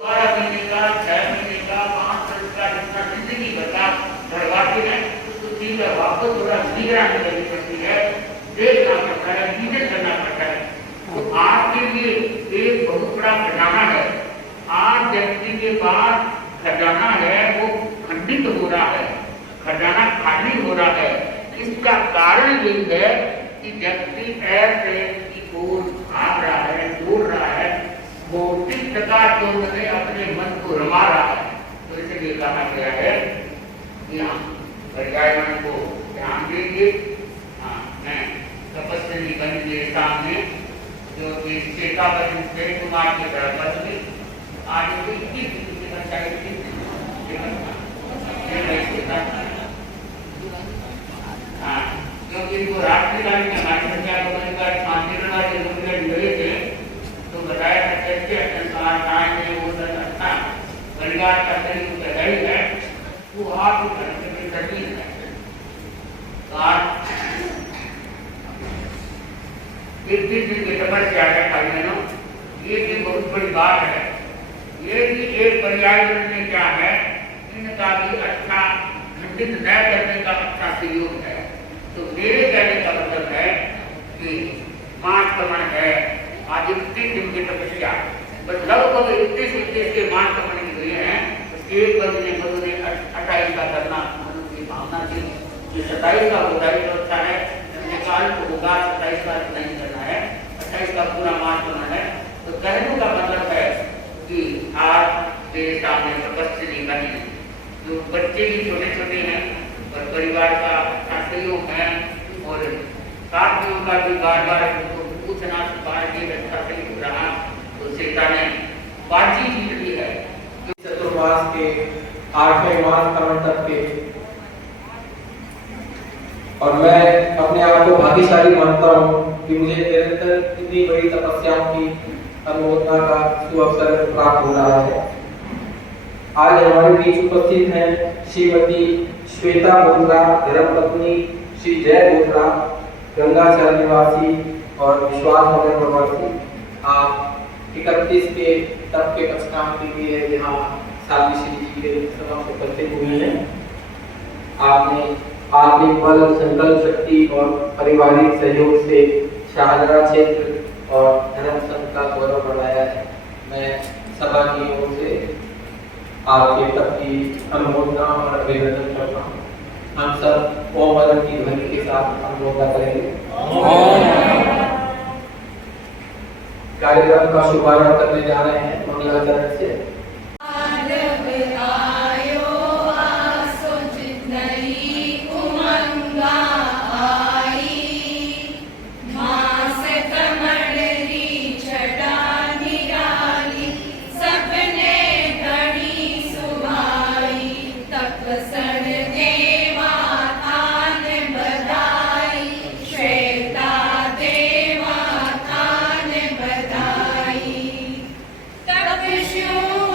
12 महीने का, 6 महीने का, 5 वर्ष का जितना जिंदगी बचा धरवाती है, तो चीज वापस थोड़ा निगरानी करनी पड़ती है, देखना पड़ता है, विजिट करना पड़ता है। तो आपके लिए एक बहुत बड़ा खजाना है। आज व्यक्ति के पास खजाना है, वो खंडित हो रहा है, खजाना खाली हो रहा है। इसका कारण यही है कि व्यक्ति ऐसे की ओर भाग रहा है, दौड़ रहा है, भौतिक चकाचौंध में अपने मन को रमा रहा है। तो इसलिए कहा गया है कि हम पर्यावरण को ध्यान देंगे। मैं तपस्वी बन के सामने जो कि चेतावनी से कुमार के तरह बदले आज तो 21 क्योंकि वो राष्ट्रीय गाड़ी में हमारी संख्या गए थे तो बताया था कैसे अनुसार आएंगे वो अच्छा परिवार का शरीर सही है, वो आप कठिन है। एक दिन के समझ क्या है भाई बहनों, ये भी बहुत बड़ी बात है। ये भी एक पर्यावरण में क्या है, इनका भी अच्छा खंडित न करने का अच्छा सहयोग है। तो मेरे कहने का मतलब है कि 5 प्रमाण है, आज 21 दिन की तपस्या, बस लगभग 21 के 5 प्रमाण हुए हैं। एक बजने 28 का करना मनुष्य की भावना थी कि 27 का होगा तो अच्छा है, निकाल को होगा 27 का नहीं करना है, 28 का पूरा 5 प्रमाण है। तो कहने का मतलब है कि आज मेरे सामने तपस्वी बनी, जो बच्चे भी छोटे छोटे हैं और परिवार का सहयोग है और साथियों का भी बार बार पूछना बातचीत अच्छा से हो रहा, तो सीता ने बातचीत जीत ली है। चतुर्मास के 8वें मास तक के, और मैं अपने आप को भाग्यशाली मानता हूँ कि मुझे निरंतर इतनी बड़ी तपस्याओं की अनुमोदना का सुअवसर प्राप्त हो रहा है। आज हमारे बीच उपस्थित हैं श्रीमती श्वेता बोत्रा, धर्मपत्नी श्री जय बोत्रा, गंगाचल निवासी और विश्वास नगर प्रवासी। आप 31 के तप के पचकाम के लिए यहाँ साध्वी श्री जी के समक्ष उपस्थित हुई हैं। आपने आत्मिक बल, संकल्प शक्ति और पारिवारिक सहयोग से शाहजरा क्षेत्र और धर्म संघ का गौरव बढ़ाया है। मैं सभा की ओर से आपके तप की अनुमोदना और अभिनंदन करता हूँ। हम सब ओम की ध्वनि के साथ अनुमोदना करेंगे। कार्यक्रम का शुभारंभ करने जा रहे हैं मंगलाचरण से। Show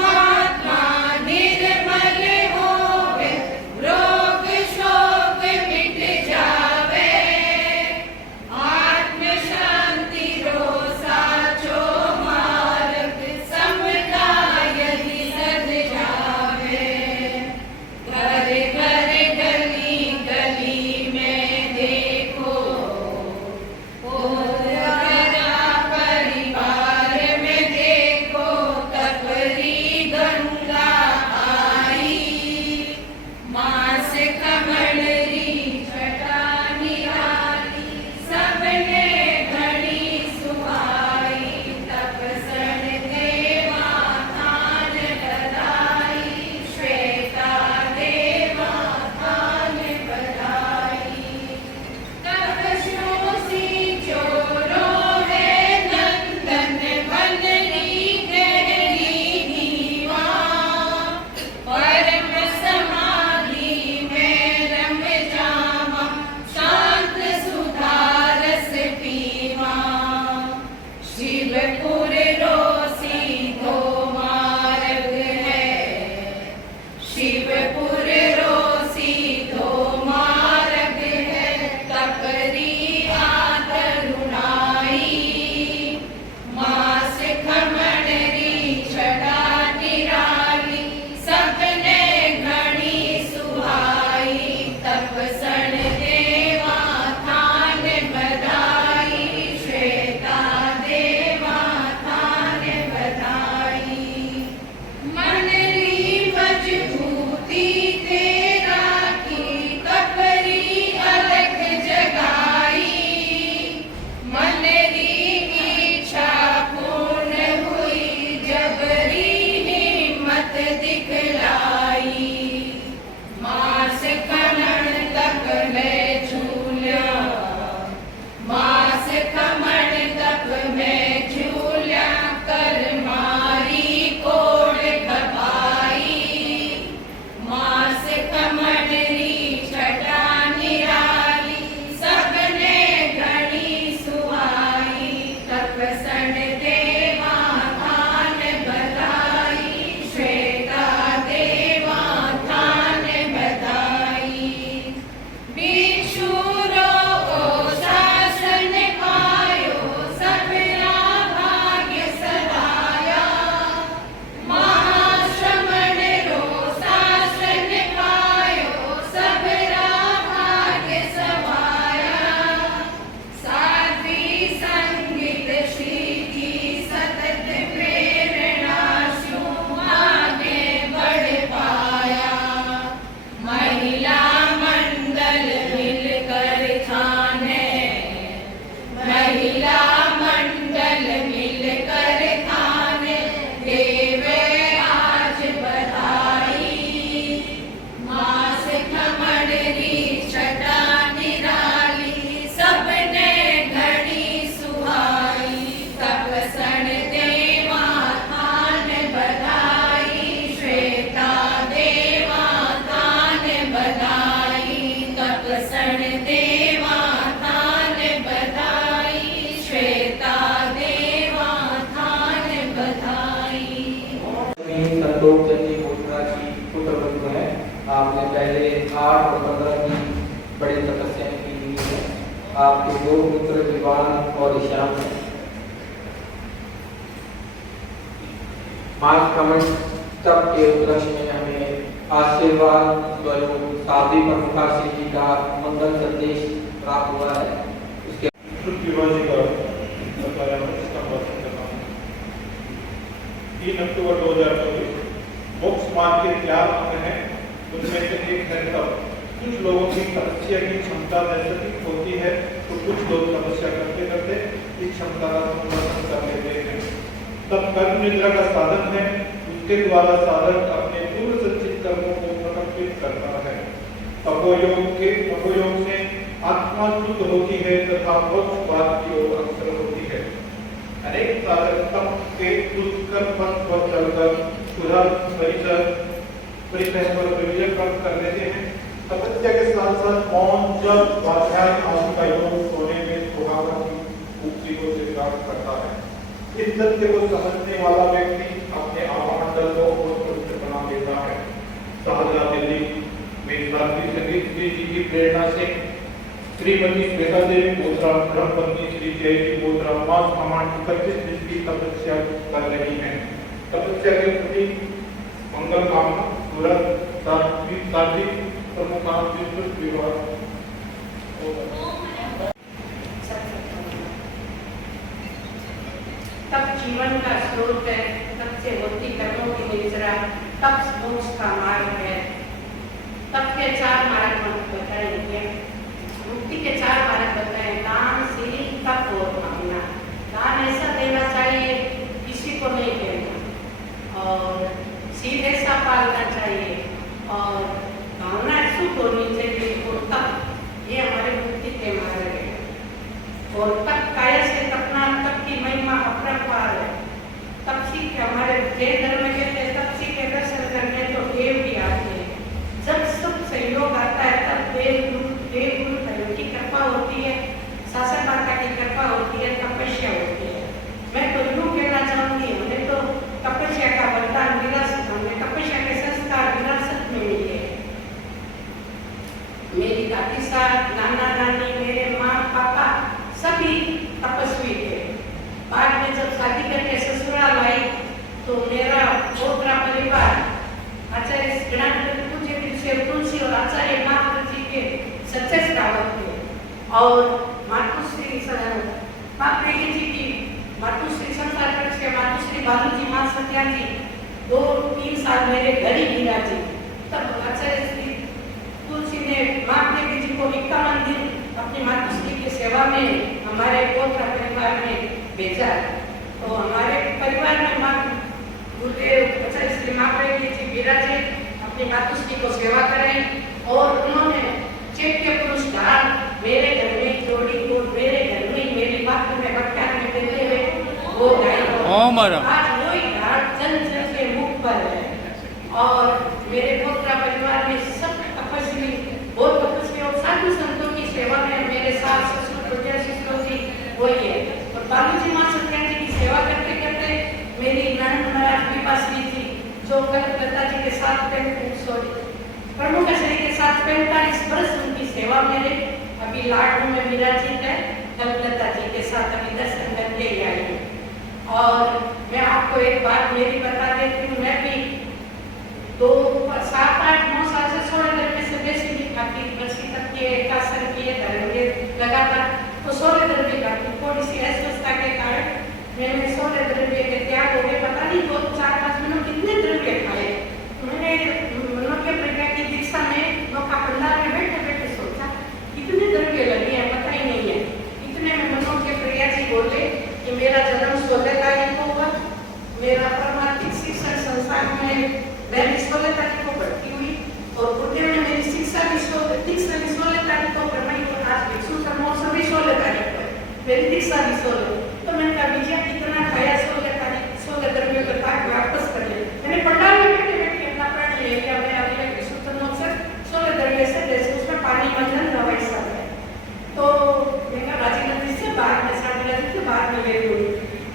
संतोष जी बोधरा की पुत्र बंधु हैं। आपने पहले 8 और 15 की बड़ी तपस्या की हुई है। आपके 2 पुत्र विवान और ईशान हैं। मार्च कमेंट तब के उपलक्ष्य में हमें आशीर्वाद स्वरूप साध्वी प्रमुखा श्री जी का मंगल संदेश प्राप्त हुआ है। उसके जी का बताया इसका वर्णन करना 3 अक्टूबर 2024 मोक्ष मार्ग के 4 अंग हैं, उनमें से एक है तप। कुछ लोगों की तपस्या की क्षमता नैसर्गिक होती है तो कुछ लोग तपस्या करते करते इस क्षमता का संवर्धन कर लेते हैं। तप कर्म निद्रा का साधन है, उसके द्वारा साधक अपने पूर्व संचित कर्मों को प्रकटित करता है। तपोयोग से आत्मा शुद्ध होती है तथा मोक्ष मार्ग की ओर अग्रसर होती है। अनेक साधक तप के दुष्कर पथ पर चलकर क्षुधा परिचय पर विजय प्राप्त कर लेते हैं। तपस्या के साथ साथ मौन जप स्वाध्याय आदि का योग सोने में सुहावना की मुक्ति को स्वीकार करता है। इस सत्य को समझने वाला व्यक्ति अपने आत्ममंडल को और पवित्र बना देता है। शाहजहां दिल्ली में साध्वी संगीत जी की प्रेरणा से श्रीमती श्वेता देवी बोधरा धर्मपत्नी श्री जयजी बोधरा मास प्रमाण 31 दिन की तपस्या कर रही हैं। तपस्या के प्रति मंगल कामना सूरत साध्वी प्रमुखा विस्तृत विवाह तप जीवन का स्रोत है, तप से होती कर्मों की निद्रा, तप मोक्ष का मार्ग है। तप के 4 मार्ग हमको बताएंगे। मुक्ति के 4 मार्ग बताए, दान, सील, तप और भावना। दान ऐसा देना चाहिए किसी को नहीं देना, और सील ऐसा पालना चाहिए, और भावना शुद्ध होनी चाहिए। और तप ये हमारे मुक्ति के मार्ग है। और तप काया से तपना, तप की महिमा अपरंपार है। तप सीख हमारे जैन धर्म के तप सीख के दर्शन करने तो देव भी आते हैं। जब सब सहयोग आता है तब देव गुरु की कृपा होती है, शासन माता की कृपा होती है, तपस्या होती है। मैं तो यूँ कहना चाहूँगी, हमने तो तपस्या का वरदान विरासत, हमने तपस्या के संस्कार विरासत में मिले। मेरी दादी साहब, नाना नानी, मेरे माँ पापा सभी तपस्वी थे। बाद में जब शादी करके ससुराल आई तो मेरा बोधरा परिवार आचार्य गणानंद पूज्य तुलसी और आचार्य नाथ जी के सच्चे श्रावक थे। और मातुश्री मातृ जी की मातुश्री संसार से मातुश्री बालूजी माँ सत्या जी 2-3 साल मेरे घर ही गिरा जी। तब आचार्य श्री तुलसी ने माँ देवी जी को विक्का मंदिर अपनी मातुश्री की सेवा में हमारे बोधरा परिवार में भेजा। तो हमारे परिवार में माँ गुरुदेव आचार्य श्री माँ देवी जी विराजे, अपनी मातुश्री को सेवा करें। और उन्होंने चैत्य पुरस्कार मेरे घर में जोड़ी को, मेरे घर में मेरी बात में बख्तियार में देते हुए वो गाय आज वही घाट जन जन के मुख पर है। और मेरे बोधरा परिवार में सब तपस्वी, बहुत तपस्वी और साधु संतों की सेवा में मेरे सास ससुर पूज्य शिष्यों जी वही है। और बालूजी माँ सत्या जी की सेवा करते करते मेरी नंद महाराज विपाश्री जी जो कलकत्ता जी के साथ प्रमुख श्री के साथ 45 वर्ष उनकी सेवा मेरे अभी लाडू में विराजित है। कलकत्ता जी के साथ अभी दर्शन करके ही आई हूँ। और मैं आपको एक बात मेरी बता देती हूँ, मैं भी 7-8-9 साल से 16 द्रव्य से बेसी नहीं खाती। बसी तक के कासर किए धर्म लगातार तो 16 द्रव्य खाती। थोड़ी सी अस्वस्थता के कारण मैंने 16 द्रव्य के त्याग हो गए। पता नहीं 2-4-5 महीनों कितने द्रव्य खाए। मैंने मनोज्ञ प्रज्ञा की दीक्षा में नौका भंडार में बैठे बैठे सोचा कितने द्रव्य लगे हैं, पता ही नहीं है। इतने में मनोज्ञ प्रज्ञा जी बोले कि मेरा जन्म 16 तारीख को हुआ, मेरा परमार्थिक शिक्षण संस्थान में मैं 16 तारीख को भर्ती हुई, और गुरुदेव ने मेरी शिक्षा भी 16 तारीख को करवाई। तो आज भिक्षु का महोत्सव भी 16 तारीख को, मेरी दीक्षा भी 16। तो मैंने कहा विजय कितना खाया 16 तारीख 16 द्रव्य का ताक वापस कर ले। मैंने पंडाल में बैठे बैठे अपना प्राण ले लिया। मैं अभी भिक्षु का महोत्सव 16 द्रव्य से जैसे उसमें पानी मंथन रवाई सब है। तो मैंने राजी नदी से बाहर में साढ़े के बाहर में ले लूँ।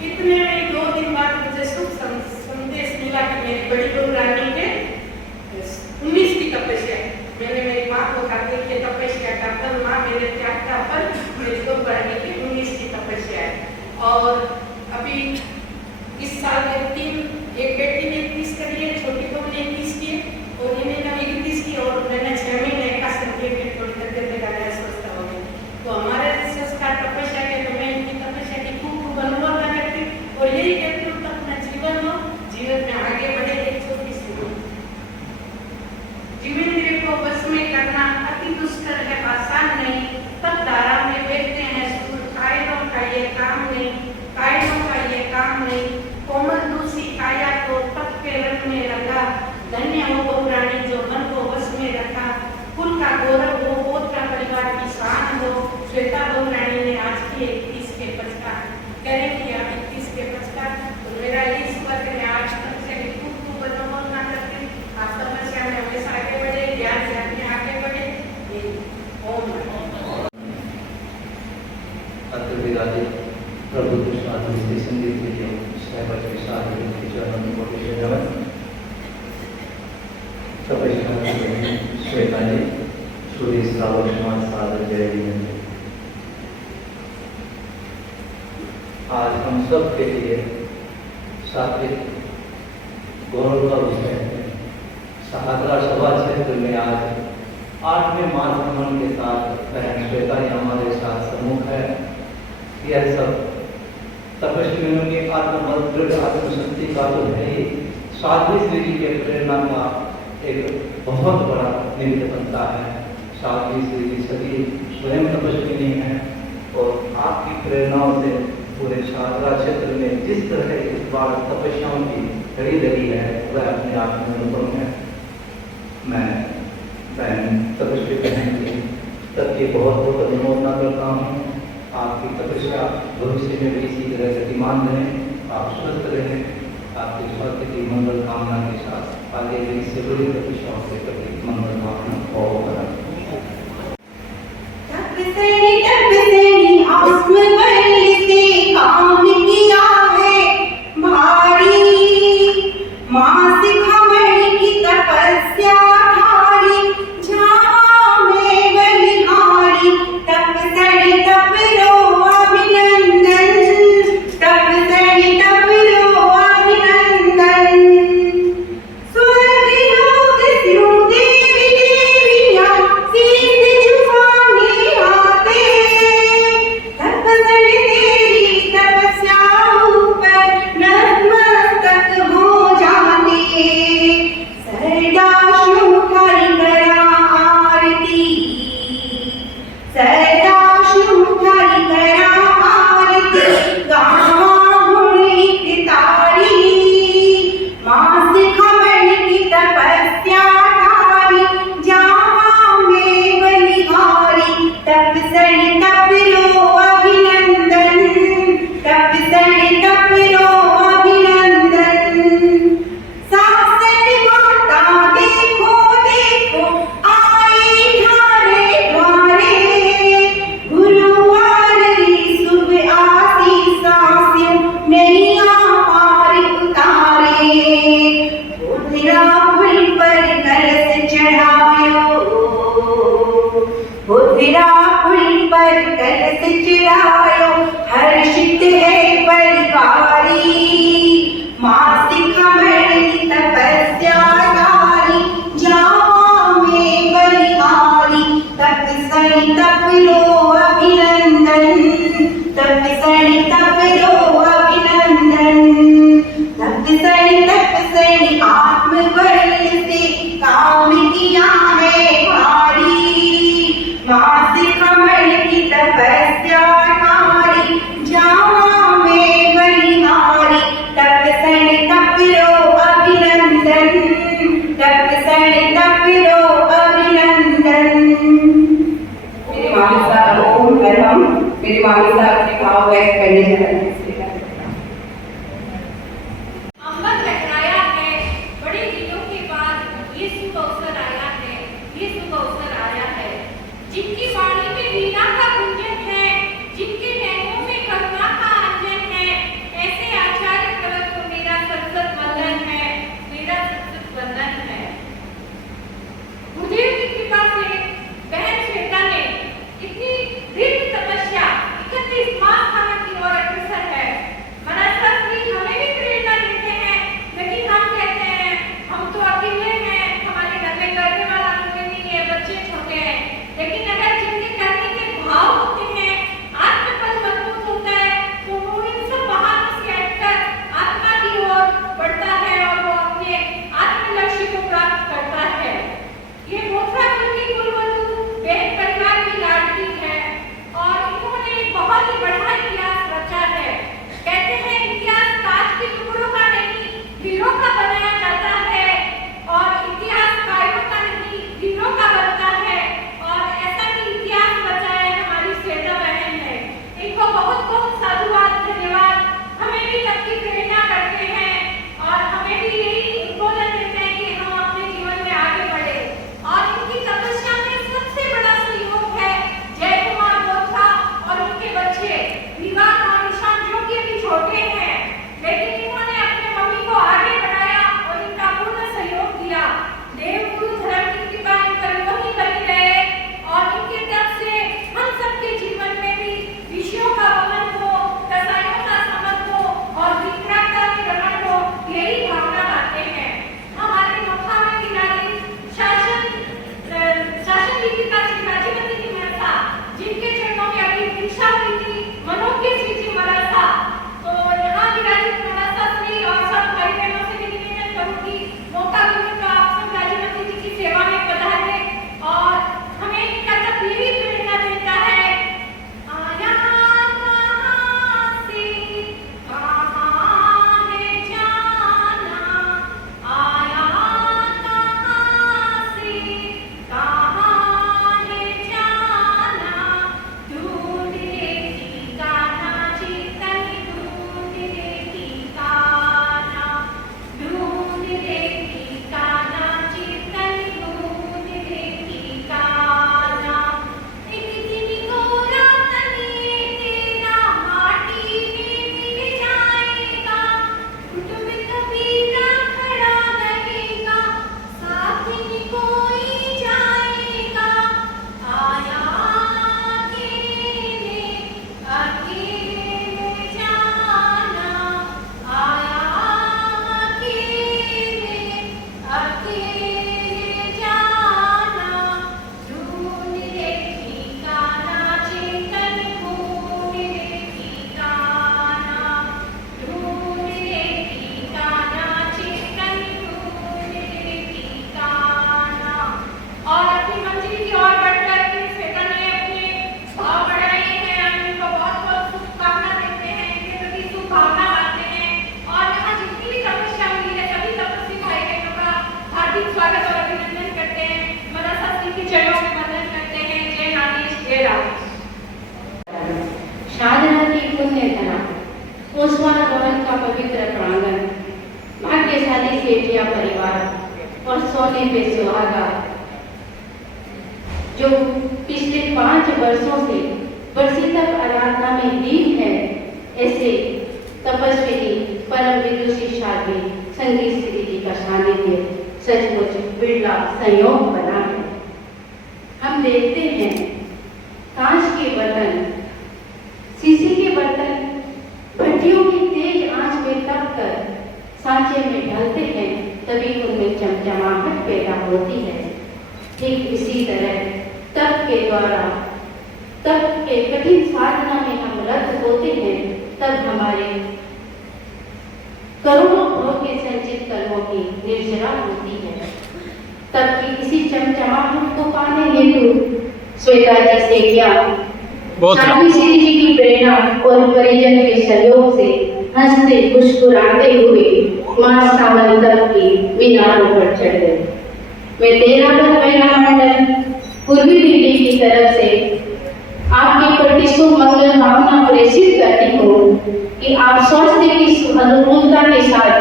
इतने में 2 दिन बाद मुझे शुभ संदेश मिला कि मेरी बड़ी गुरु मेरे त्याग का फल मुझे तो पढ़ने की 19 की तपस्या है। और अभी इस साल एक बेटी ने 31 करी है, छोटी बहू ने 31 की है और ये मैंने 31 की और मैंने 6 महीने का सर्टिफिकेट थोड़ी करके मेरा गैस स्वस्थ हो गया। तो हमारे संस्कार तपस्या के तो मैं इनकी तपस्या की खूब अनुमोदन करती हूँ और यही कहती हूँ अपना जीवन में आगे बढ़े। एक छोटी सी जीवेंद्र को बस में करना अति दुष्कर है, आसान नहीं। तब धारा में बैठते हैं सूर, कायरों का ये काम नहीं, कायरों का ये काम नहीं। कोमल दूसरी काया को तप के रंग में रंगा, धन्य हो बहुरानी जो मन को बस में रखा। कुल का गौरव हो, गोत्र परिवार की शान हो। श्वेता बहुरानी ने आज की 31 के पचकार करेंगे, 31 के पचकार। तो मेरा इस वर्ग में आज तक से खूब अनुमोदना करती हूँ। आप तपस्या में हमेशा आगे बढ़े, ज्ञान से अपने आगे बढ़े। ओम प्रभु कृष्ण संगीत वीडियो श्वेता जी सूर्य श्रावक समाज साधक जय। आज हम सब के लिए सात्विक गौरव का विषय है। सहादरा सभा क्षेत्र में आज 8वें महाभ्रमण के साथ बहन श्वेता जी हमारे साथ सम्मुख है। यह सब तपस्वियों की आत्मबल दृढ़ आत्मशक्ति का तो है ही, साध्वी श्री जी के प्रेरणा का एक बहुत बड़ा निमित्त बनता है। साध्वी श्री जी सभी स्वयं तपस्विनी हैं और आपकी प्रेरणाओं से पूरे सागरा क्षेत्र में जिस तरह इस बार तपस्याओं की घड़ी लगी है वह अपने आप में अनुपम है। मैं बहन तपस्वी बहन की सबकी बहुत बहुत अनुमोदना करता हूँ। आपकी तपस्या भविष्य में भी इसी तरह गतिमान रहे, आप स्वस्थ रहें, आपके स्वास्थ्य की मंगल कामना के साथ आगे भी इससे बड़ी तपस्याओं के प्रति मंगल कामना और काम किया है भारी, माँ शिखामणि की तपस्या धारी, जहाँ में बलिहारी। तप सड़ी तप रो अभिनंदन, तप सड़ी तप रो अभिनंदन। स्वर्ग लोक सिंह देवी देवियाँ शीश झुकाने आते, तप सड़ी तेरी तपस्याओं पर नतमस्तक हो जाते। सरदाशु उठाई करा आरती, सरदाशु उठाई करा आरती, गावा घोड़ी की तारी, माँ शिखामणि की तपस्या धारी, जहाँ में बलिहारी। तप सड़ी तप रो अभिनंदन, तप सड़ी तप रो अभिनंदन। सासठ माता देखो देखो आई ठारे द्वारे, गुरुवार री शुभ आशीषा से नैया पार उतारे। बुधिरा फूल पर कलश चढ़ायो, बुधिरा फूल पर कलश चढ़ायो, हर्षित है परिवारी। माँ शिखामणि की तपस्या धारी, जहाँ में बलिहारी। तप सड़ी तप रो अभिनंदन, तप सड़ी तप रो अभिनंदन। तप सड़ी आत्मबल से काम किया है भारी, माँ शिखामणि की तपस्या धारी, जहाँ में बलिहारी। तप सड़ी तप रो अभिनंदन, तप सड़ी तप रो अभिनंदन। मेरी मामी साहब ओम करम, मेरी मामी साहब के भाव व्यक्त करने जा रहे हैं। अम्बर लहराया है, बड़े दिनों के बाद ये शुभ अवसर आया है, ये शुभ अवसर आया है। जिनकी वाणी में वीणा का गुंजन है, जिनके नैनों में करुणा का अंजन है, ऐसे आचार्य कलश को मेरा सतसत वंदन है, मेरा सतसत वंदन है। गुरुदेव की कृपा से बहन श्वेता ने इतनी विवान और ईशान जो कि अभी छोटे हैं, लेकिन इन्होंने अपने मम्मी को आगे बढ़ाया और इनका पूर्ण सहयोग दिया। देवगुरु धर्म की कृपा इन पर वही बनी रहे और इनके तरफ से हम सबके जीवन में भी विषयों का वमन हो, रसायनों का समन हो और विक्रांता के रमण हो, यही भावना लाते हैं। हमारे नौखा में विराजित शासन दीपिका श्री राजीवती की महता, जिनके चरणों में अभी दीक्षा हुई थी, मनोज्ञ श्री जी मराठा, तो यहाँ विराजित मराठा श्री और सब भाई बहनों से भी निवेदन करूंगी, मौका मिले तो आप सब राजीवती जी की सेवा में पधारे और हमें इनका तकदीरी प्रेरणा देता है। आया कहाँ से कहाँ है जाना, आया कहाँ से कहाँ है जाना, ढूंढ रे ठिकाना चितन, ढूंढ रे ठिकाना, ढूंढ रे ठिकाना चितन, ढूंढ रे ठिकाना। एक दिन गोरा तने तेरा माटी में मिल जाएगा, घुट में कबीरा खड़ा रहेगा, साथ में कोई जाएगा। आया अकेले जाना, आया अकेले जाना, ढूंढ रे ठिकाना चेतन, ढूंढ रे ठिकाना, ढूंढ रे ठिकाना चेतन, ढूंढ रे ठिकाना। और अपनी मंजिल की ओर बढ़कर के श्वेता ने अपने भाव बढ़ाए हैं, हम उनको बहुत बहुत शुभकामना देते हैं, इनके प्रति शुभभावना लाते हैं और यहाँ जितनी भी तपस्या हुई है सभी तपस्वी भाई बहनों का हार्दिक स्वागत और अभिनंदन करते हैं, मराठा श्री के चरणों में वंदन करते हैं। जय नागेश, जय राजेश। शारदा की पुण्य धरा, ओसवाना भवन का पवित्र प्रांगण, भाग्यशाली सेठिया परिवार और सोने पे सुहागा, जो पिछले 5 वर्षों से वर्षी तक आराधना में लीन है, ऐसे तपस्वी परम विदुषी शादी संगीत श्री जी का सानिध्य सचमुच बिरला संयोग बना है। हम देखते हैं कांच के बर्तन, शीशे के बर्तन भट्टियों की तेज आंच में तप कर सांचे में ढलते हैं, तभी उनमें चमचमाहट पैदा होती है। ठीक इसी तरह तप के द्वारा, तप के कठिन साधना में हम रत होते हैं, तब हमारे करोड़ों भव के संचित कर्मों की निर्जरा होती है। तब की इसी चमचमाहट को पाने हेतु श्वेता जी से क्या स्वामी श्री जी की प्रेरणा और परिजन के सहयोग से हंसते मुस्कुराते हुए मां सावन तप की मीनारों पर चढ़ गए। मैं 13 पर महिला मंडल पूर्वी दिल्ली की तरफ से आपके प्रति शुभ मंगल भावना प्रेषित करती हूँ कि आप स्वास्थ्य की अनुकूलता के साथ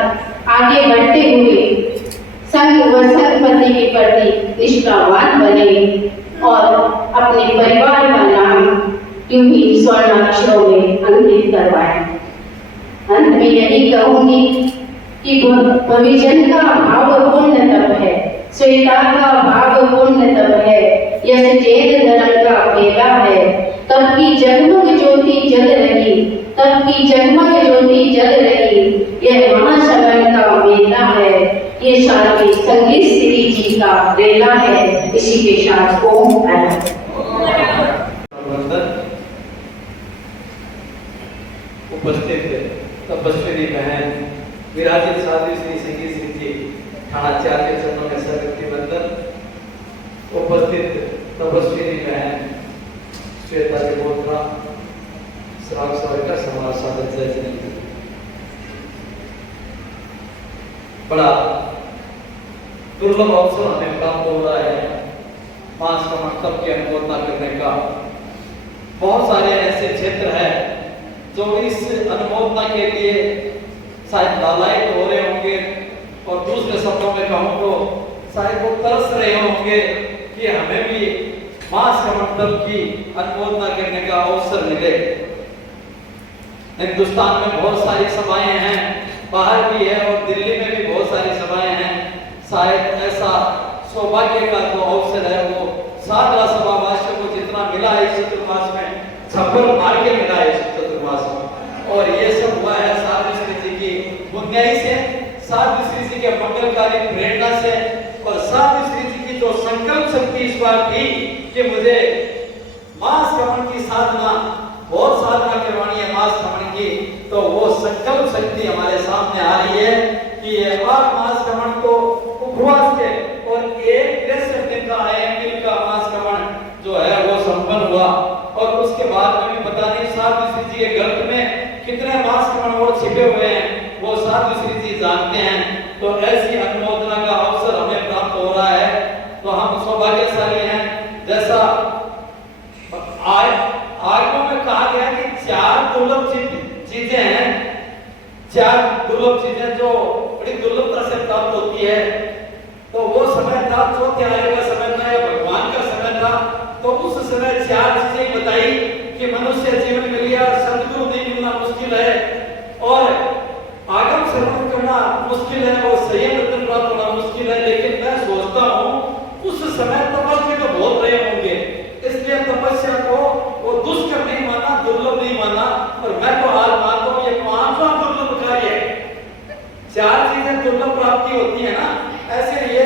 आगे बढ़ते हुए संघ व संगपति के प्रति निष्ठावान बने और अपने परिवार का नाम यूं ही स्वर्णाक्षरों में अंकित करवाएं। अंत में यही कहूंगी कि भविजन का भावपूर्ण तप है, श्वेता का भावपूर्ण तप है, यह जैन धर्म का बेला है। तब की जगमग ज्योति जल रही, तब की जगमग ज्योति जल रही, यह महाशगन का मेला है, ये शादी संगीत श्री जी का बेला है। इसी के साथ ओम उपस्थित तपस्वी बहन विराजित साधु श्री संगीत श्री जी ठाणाचार्य के चरणों में सर्वव्यापी वंदन। उपस्थित तपस्वी बहन श्वेता जी बोत्रा श्राव सभा का समाज स्वागत जय। बड़ा दुर्लभ अवसर हमें प्राप्त हो रहा है मास का मंतव्य की अनुमोदना करने का। बहुत सारे ऐसे क्षेत्र हैं जो इस अनुमोदना के लिए शायद लालायित हो रहे होंगे और दूसरे शब्दों में कहूँ तो शायद वो तरस रहे होंगे कि हमें भी मास का मंतव्य की अनुमोदना करने का अवसर मिले। हिंदुस्तान में बहुत सारी सभाएं हैं, बाहर भी है और दिल्ली में भी बहुत सारी सभाएं हैं। शायद ऐसा सौभाग्य का जो अवसर है वो साधना सभा वासियों को जितना मिला है इस चतुर्मास में, छप्पर मार के मिला है इस चतुर्मास में। और ये सब हुआ है साधु श्री जी की पुण्याई से, साधु श्री जी के मंगलकारी प्रेरणा से, और साधु श्री जी की जो संकल्प शक्ति इस बार थी कि मुझे मास श्रवण की साधना, बहुत साधना करवानी है मास श्रवण की, तो वो संकल्प शक्ति हमारे सामने आ रही है कि ये बार मास श्रवण को उपवास के और एक दिन का आएंगे का मास श्रवण जो है वो संपन्न हुआ। और उसके बाद में भी पता नहीं साधु श्री जी के ग्रंथ में कितने मास श्रवण और छिपे हुए हैं, वो साधु श्री जी जानते हैं। तो ऐसी अनुमोदना का अवसर हमें प्राप्त हो रहा है, तो हम सौभाग्यशाली हैं। जैसा आगमों में कहा गया कि 4 दुर्लभ चीजें हैं, 4 दुर्लभ चीजें जो बड़ी दुर्लभता से प्राप्त होती है। तो वो समय था, चौथे आयु का समय था या भगवान का समय था, तो उस समय 4 चीजें बताई कि मनुष्य जीवन में लिया, सदगुरु नहीं मिलना मुश्किल है, और आगम श्रवण करना मुश्किल है, और संयम रत्न प्राप्त होना मुश्किल है। लेकिन मैं सोचता हूँ उस समय तपस्या तो बहुत रहे होंगे, इसलिए तपस्या को वो दुष्कर नहीं माना, दुर्लभ नहीं माना। और मैं तो आज मानता हूँ ये 5वां दुर्लभ कार्य है। 4 चीजें दुर्लभ प्राप्ति होती है ना, ऐसे ये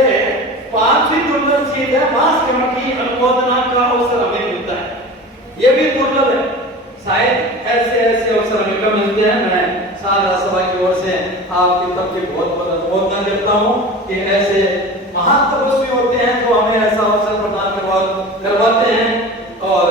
5वीं दुर्लभ चीज है मास श्रवण की अनुमोदना का अवसर हमें मिलता है, ये भी दुर्लभ है। शायद ऐसे ऐसे अवसर हमें कम मिलते हैं। मैं साधना सभा की ओर से आपकी सबकी बहुत बहुत अनुमोदना करता हूँ कि ऐसे महान तपस्वी होते हैं जो हमें ऐसा अवसर प्रदान करवाते हैं, और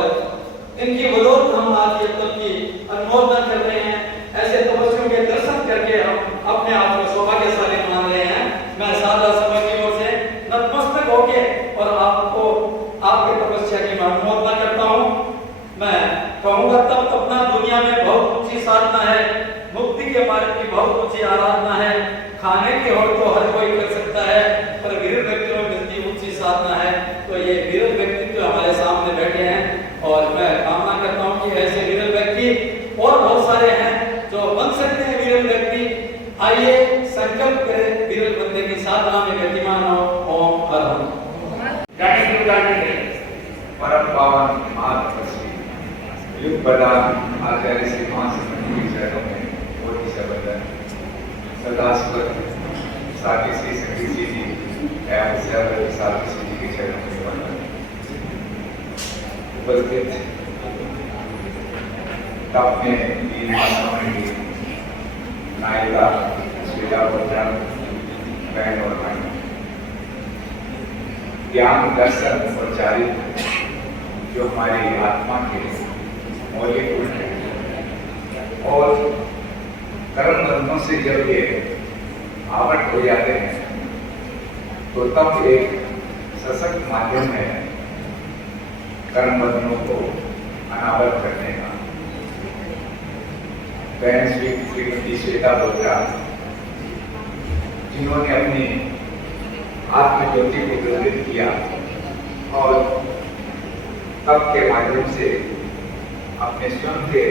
इनकी बदौलत हम आज ये तब की अनुमोदना कर रहे हैं। ऐसे तपस्वियों के दर्शन करके हम अपने आप को सौभाग्यशाली मान रहे हैं। मैं साधना सभा की ओर से नतमस्तक होके और आपको आपके तपस्या की अनुमोदना करता हूँ। मैं कहूँगा तब अपना दुनिया में बहुत ऊंची साधना है, मुक्ति के मार्ग की बहुत ऊंची आराधना है, खाने की और तो हर कोई कर सकता है, पर विरल व्यक्तियों में मिलती ऊंची साधना है। तो ये विरल व्यक्ति जो हमारे सामने बैठे हैं, और मैं कामना करता हूँ कि ऐसे विरल व्यक्ति और बहुत सारे हैं जो बन सकते हैं विरल व्यक्ति। आइए संकल्प करें विरल बंदे की साधना में गतिमान हो। ओम हर परम पावन महातपस्वी युग प्रधान आचार्य श्री महासंत के चरणों में कोटि से वंदन। सदाशिव साथी श्री संगीत जी एवं सेवक साथी श्री जी के चरणों में वंदन। उपस्थित अपने नायिका श्वेता बोत्रा बहन और भाई, ज्ञान दर्शन और चारित्र जो हमारी आत्मा के मौलिक गुण हैं, और कर्म बंधनों से जब ये आवट हो जाते हैं तो तब एक सशक्त माध्यम है कर्म बंधनों को अनावृत करने का। बहन श्रीमती श्वेता बोत्रा जिन्होंने अपनी आत्मज्योति को प्रज्वलित किया और तप के माध्यम से अपने स्वयं के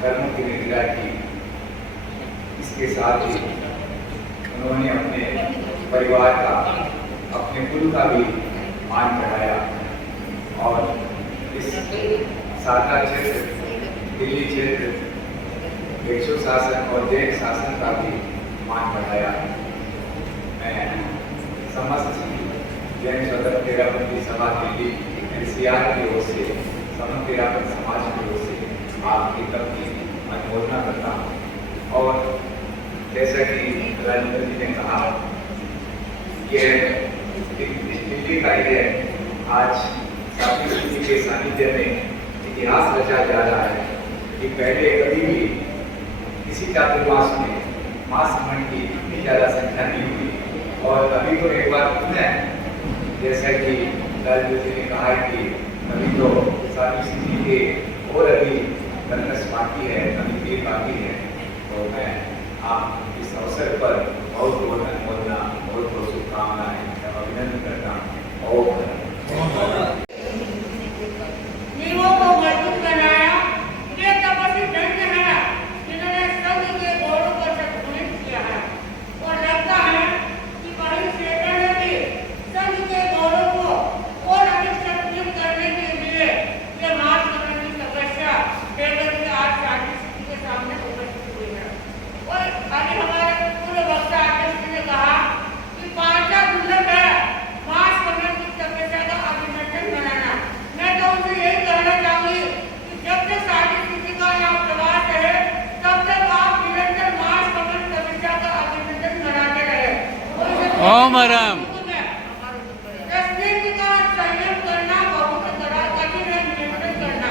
कर्मों की निगरानी की, इसके साथ ही उन्होंने अपने परिवार का, अपने कुल का भी मान बढ़ाया, और इस सारनाथ क्षेत्र, दिल्ली क्षेत्र, भिक्षु शासन और जैन शासन का भी मान बढ़ाया। मैं समस्त जैन स्वतंत्र तेरापंथी सभा दिल्ली NCR की ओर से, समस्त तेरापंथ समाज की ओर से आपकी तब की अनुमोदना करता हूँ। और जैसा कि राजेंद्र जी ने कहा, ये दिल्ली का ये आज साथी श्री जी के सानिध्य में इतिहास रचा जा रहा है कि पहले कभी भी किसी चातुर्मास में मास श्रवण की इतनी ज़्यादा संख्या नहीं हुई। और अभी तो एक बार पुनः जैसा कि लालजी जी ने कहा कि अभी तो साथी श्री जी के और अभी बनस बाकी है, अभी देर बाकी है। तो मैं आप इस अवसर पर बहुत बहुत अनुमोदना, बहुत बहुत शुभकामनाएं अभिनंदन करता हूँ। जीवों को मजबूत बनाया, ये तपस्वी धन्य है कि ओम राम। दसवीं का संयम करना बहुत बड़ा कठिन है, नियंत्रण करना।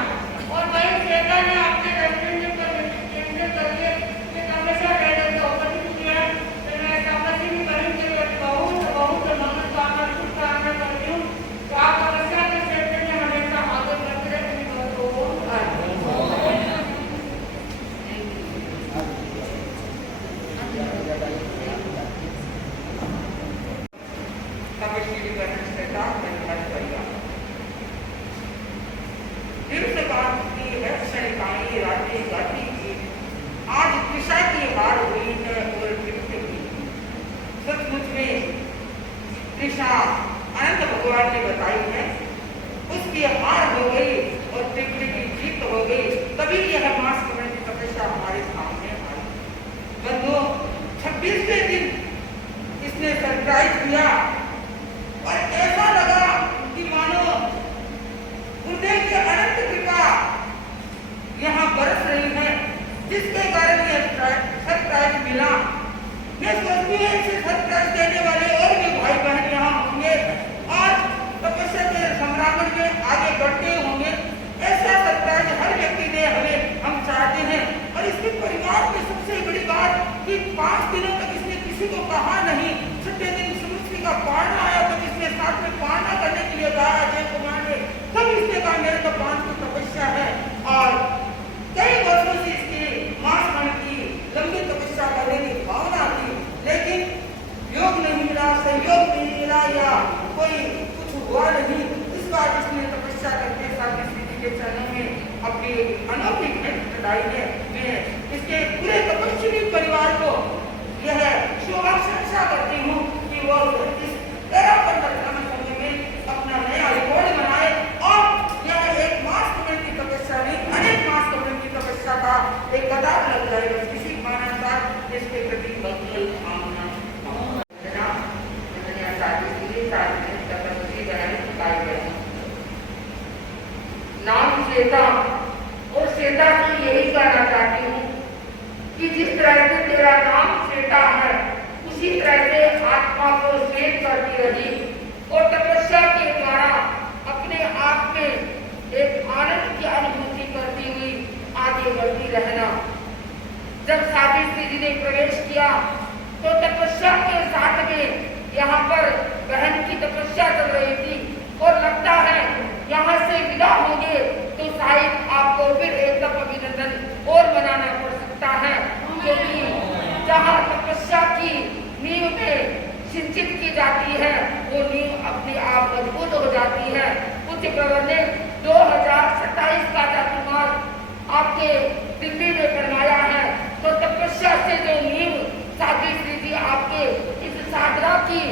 और वही श्वेता ने अपने दसवीं पर नियंत्रण करके तपस्या करके उपस्थित किया। तो मैं तपस्या की करी के लिए बहुत बहुत मनोकामना शुभकामना करती हूँ। तो आप तपस्या के क्षेत्र में हमेशा आगे बढ़ते रहे। आज दिशा की हार हुई है और मृत्यु की। सचमुच में दिशा अनंत भगवान ने बताई है, उसकी हार हो गई और त्रिपुरी की जीत हो गई। तभी यह मास समय की तपस्या हमारे सामने आई। बंधुओं, 26वें दिन इसने सरप्राइज दिया और ऐसा लगा कि मानो गुरुदेव की अनंत कृपा यहाँ बरस रही है, जिसके कारण यह सरप्राइज मिला। मैं सोचती हूँ इसे सरप्राइज देने वाले और भी भाई बहन यहाँ होंगे, आज तपस्या के संग्राम में आगे बढ़ते होंगे। ऐसा सरप्राइज हर व्यक्ति ने हम चाहते हैं। और इसके परिवार में सबसे बड़ी बात कि 5 दिनों तक इसने किसी को कहा नहीं। 6ठे दिन सुमुश्री का पाना आया तो इसने साथ में पाना करने के लिए कहा अजय कुमार ने, तब इसने कहा मेरे तो 5 की तपस्या है। और कई वर्षों से इसकी मास मन की लंबी तपस्या करने की भावना थी, लेकिन योग नहीं मिला, सहयोग नहीं मिला या कोई कुछ हुआ नहीं। इस बार इसने तपस्या करके साथ स्थिति के चरणों में अपनी अनोखी भेंट चढ़ाई है। मैं इसके पूरे तपस्वी परिवार को यह शुभाकांक्षा करती हूँ कि वो इस 13-15 समय में अपना नया रिकॉर्ड बनाए और यह एक मास कमेंट की तपस्या नहीं, अनेक मास कमेंट की तपस्या का एक कतार लग जाएगा। किसी मानवता इसके प्रति बदल कामना नाम श्वेता, और श्वेता से यही कहना चाहती हूँ कि जिस तरह से तेरा नाम श्वेता है, उसी तरह से आत्मा को श्वेत करती रही और तपस्या के द्वारा अपने आप में एक आनंद की अनुभूति करती हुई आगे बढ़ती रहना। जब सावित्री जी ने प्रवेश किया तो तपस्या के साथ में यहाँ पर बहन की तपस्या चल रही थी और लगता है यहाँ से विदा होंगे तो शायद आपको फिर एक तप अभिनंदन और बनाना पड़ सकता है, क्योंकि जहाँ तपस्या की नींव में सिंचित की जाती है वो नींव अपने आप मजबूत हो जाती है। उच्च प्रवर ने 2027 का चातुर्मास आपके दिल्ली में फरमाया है, तो तपस्या से जो नींव सावित्री जी आपके इस साधना की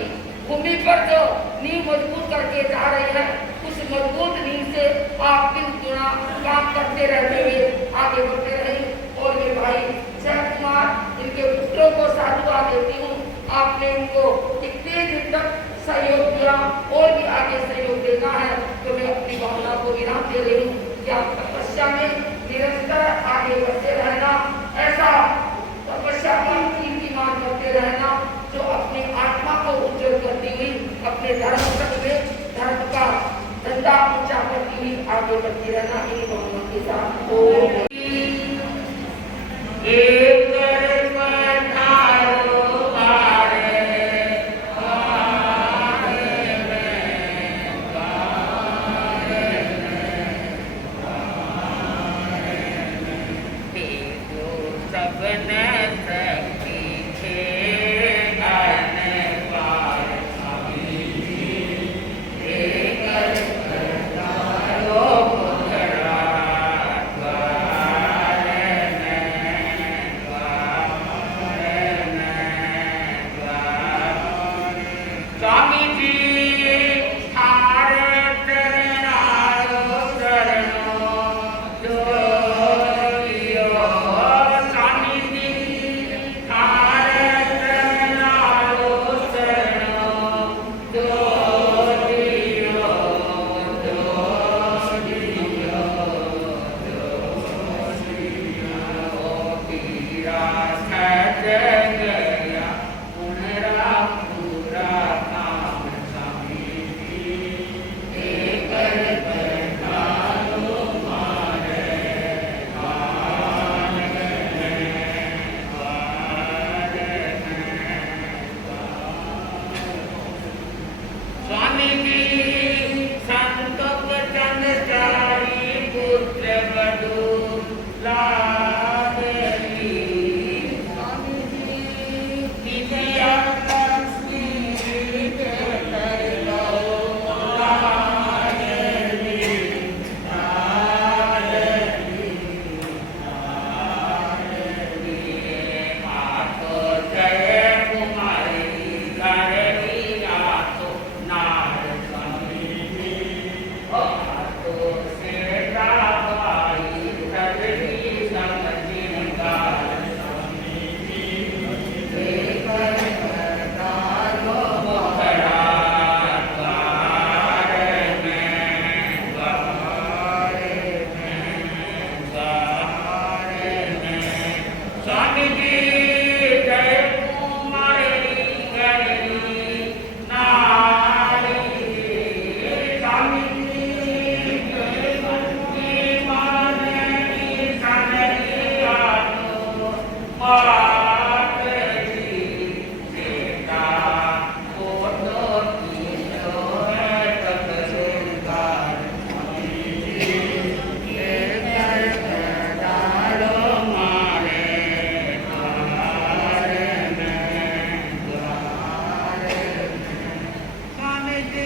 भूमि पर जो नींव मजबूत करके जा रहे हैं, उस मजबूत नींव से आप दिन गुना काम करते रहते हुए आगे बढ़ते रहे। और ये भाई जय कुमार, इनके पुत्रों को साधुवाद देती हूँ, आपने इनको इतने दिन तक सहयोग दिया और भी आगे सहयोग देना है। तो मैं अपनी भावना को विराम दे रही हूँ कि आप तपस्या में निरंतर आगे बढ़ते रहना, ऐसा तपस्या का कीर्तिमान करते रहना जो अपनी आत्मा को उज्जवल करती हुई अपने धर्म तक में धर्म का धंधा ऊंचा करती हुई आगे बढ़ती रहना। इन भावनाओं के साथ स्वामी जी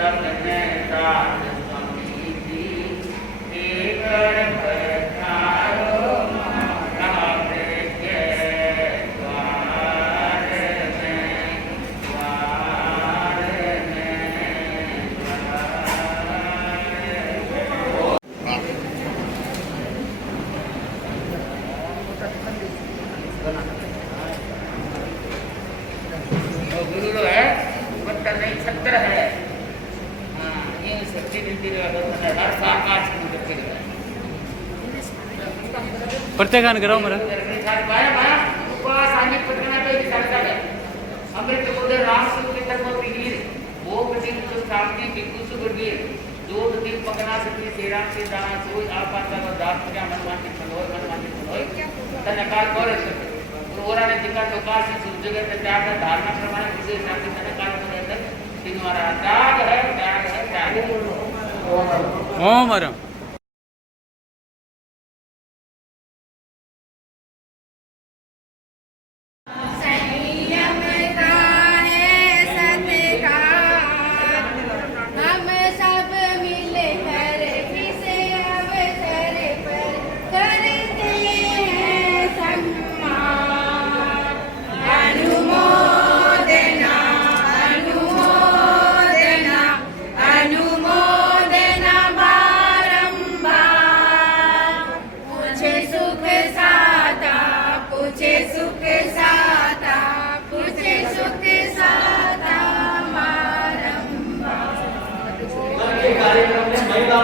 सबने साथ स्वामी जी देवर पधारो हमारे के द्वार में गुरु जो है बत्तर नहीं 76 है। हाँ ये सच्ची नीति हर साकार प्रत्याख्यान कराओ मेरा अमृत उदर राम सुख वीर भोग दिन शांति भिक्षु सुगीर जोत दिन पकना सती सेरा से दाना सोई आपाता व दात क्या मनमान के मनोय तन काल कर ओरा ने जिका लोका से सुजगे के त्याग धारणा प्रमाण विशेष शांति तन काल को रहता तीन वाला त्याग है ओम हरम कार्यक्रम में महिला